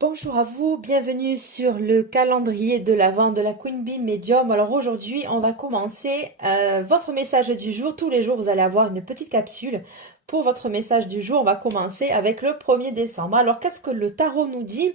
Bonjour à vous, bienvenue sur le calendrier de l'Avent de la Queen Bee Medium. Alors aujourd'hui, on va commencer votre message du jour. Tous les jours, vous allez avoir une petite capsule pour votre message du jour. On va commencer avec le 1er décembre. Alors, qu'est-ce que le tarot nous dit?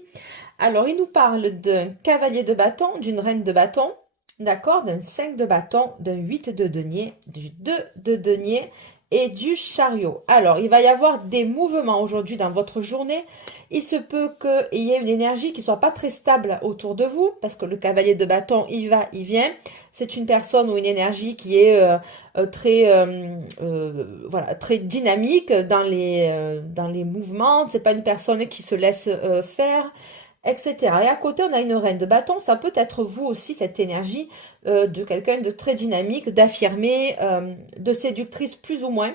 Alors, il nous parle d'un cavalier de bâton, d'une reine de bâton, d'accord, d'un 5 de bâton, d'un 8 de denier, du 2 de denier et du chariot. Alors, il va y avoir des mouvements aujourd'hui dans votre journée. Il se peut qu'il y ait une énergie qui soit pas très stable autour de vous, parce que le cavalier de bâton, il va, il vient. C'est une personne ou une énergie qui est voilà, très dynamique dans les mouvements. C'est pas une personne qui se laisse faire, etc. Et à côté, on a une reine de bâton. Ça peut être vous aussi, cette énergie de quelqu'un de très dynamique, d'affirmé, de séductrice plus ou moins.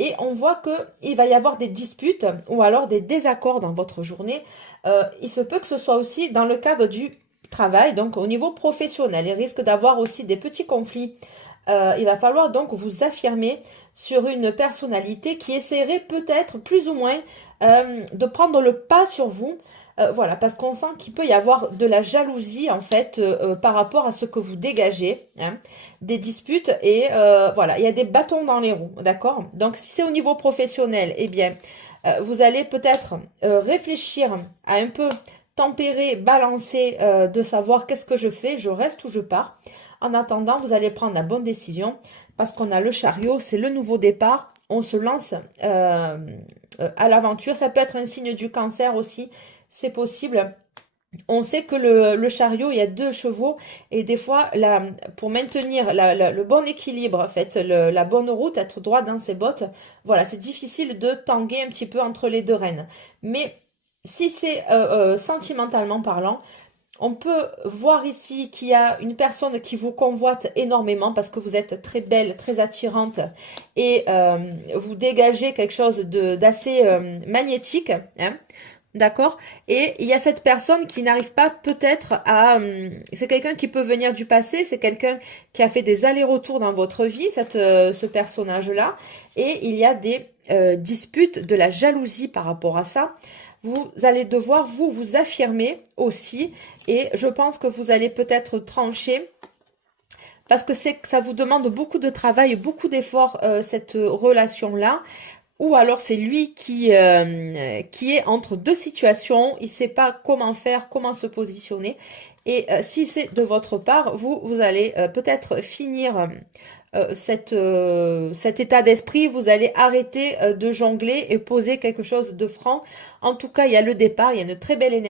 Et on voit qu'il va y avoir des disputes ou alors des désaccords dans votre journée. Il se peut que ce soit aussi dans le cadre du travail, donc au niveau professionnel. Il risque d'avoir aussi des petits conflits. Il va falloir donc vous affirmer sur une personnalité qui essaierait peut-être plus ou moins de prendre le pas sur vous. Voilà, parce qu'on sent qu'il peut y avoir de la jalousie en fait par rapport à ce que vous dégagez, hein, des disputes et voilà, il y a des bâtons dans les roues, d'accord? Donc si c'est au niveau professionnel, eh bien vous allez peut-être réfléchir à un peu tempérer, balancer, de savoir qu'est-ce que je fais, je reste ou je pars. En attendant, vous allez prendre la bonne décision parce qu'on a le chariot, c'est le nouveau départ. On se lance à l'aventure. Ça peut être un signe du cancer aussi, c'est possible. On sait que le chariot, il y a deux chevaux et des fois, pour maintenir le bon équilibre, en fait, la bonne route, être droit dans ses bottes, voilà, c'est difficile de tanguer un petit peu entre les deux rênes. Mais si c'est sentimentalement parlant, on peut voir ici qu'il y a une personne qui vous convoite énormément parce que vous êtes très belle, très attirante et vous dégagez quelque chose d'assez magnétique, hein, d'accord? Et il y a cette personne qui n'arrive pas peut-être à... c'est quelqu'un qui peut venir du passé, c'est quelqu'un qui a fait des allers-retours dans votre vie, ce personnage-là, et il y a des disputes, de la jalousie par rapport à ça. Vous allez devoir vous affirmer aussi et je pense que vous allez peut-être trancher parce que ça vous demande beaucoup de travail, beaucoup d'efforts cette relation-là. Ou alors c'est lui qui est entre deux situations, il ne sait pas comment faire, comment se positionner. Et si c'est de votre part, vous allez peut-être finir cet état d'esprit, vous allez arrêter de jongler et poser quelque chose de franc. En tout cas, il y a le départ, il y a une très belle énergie.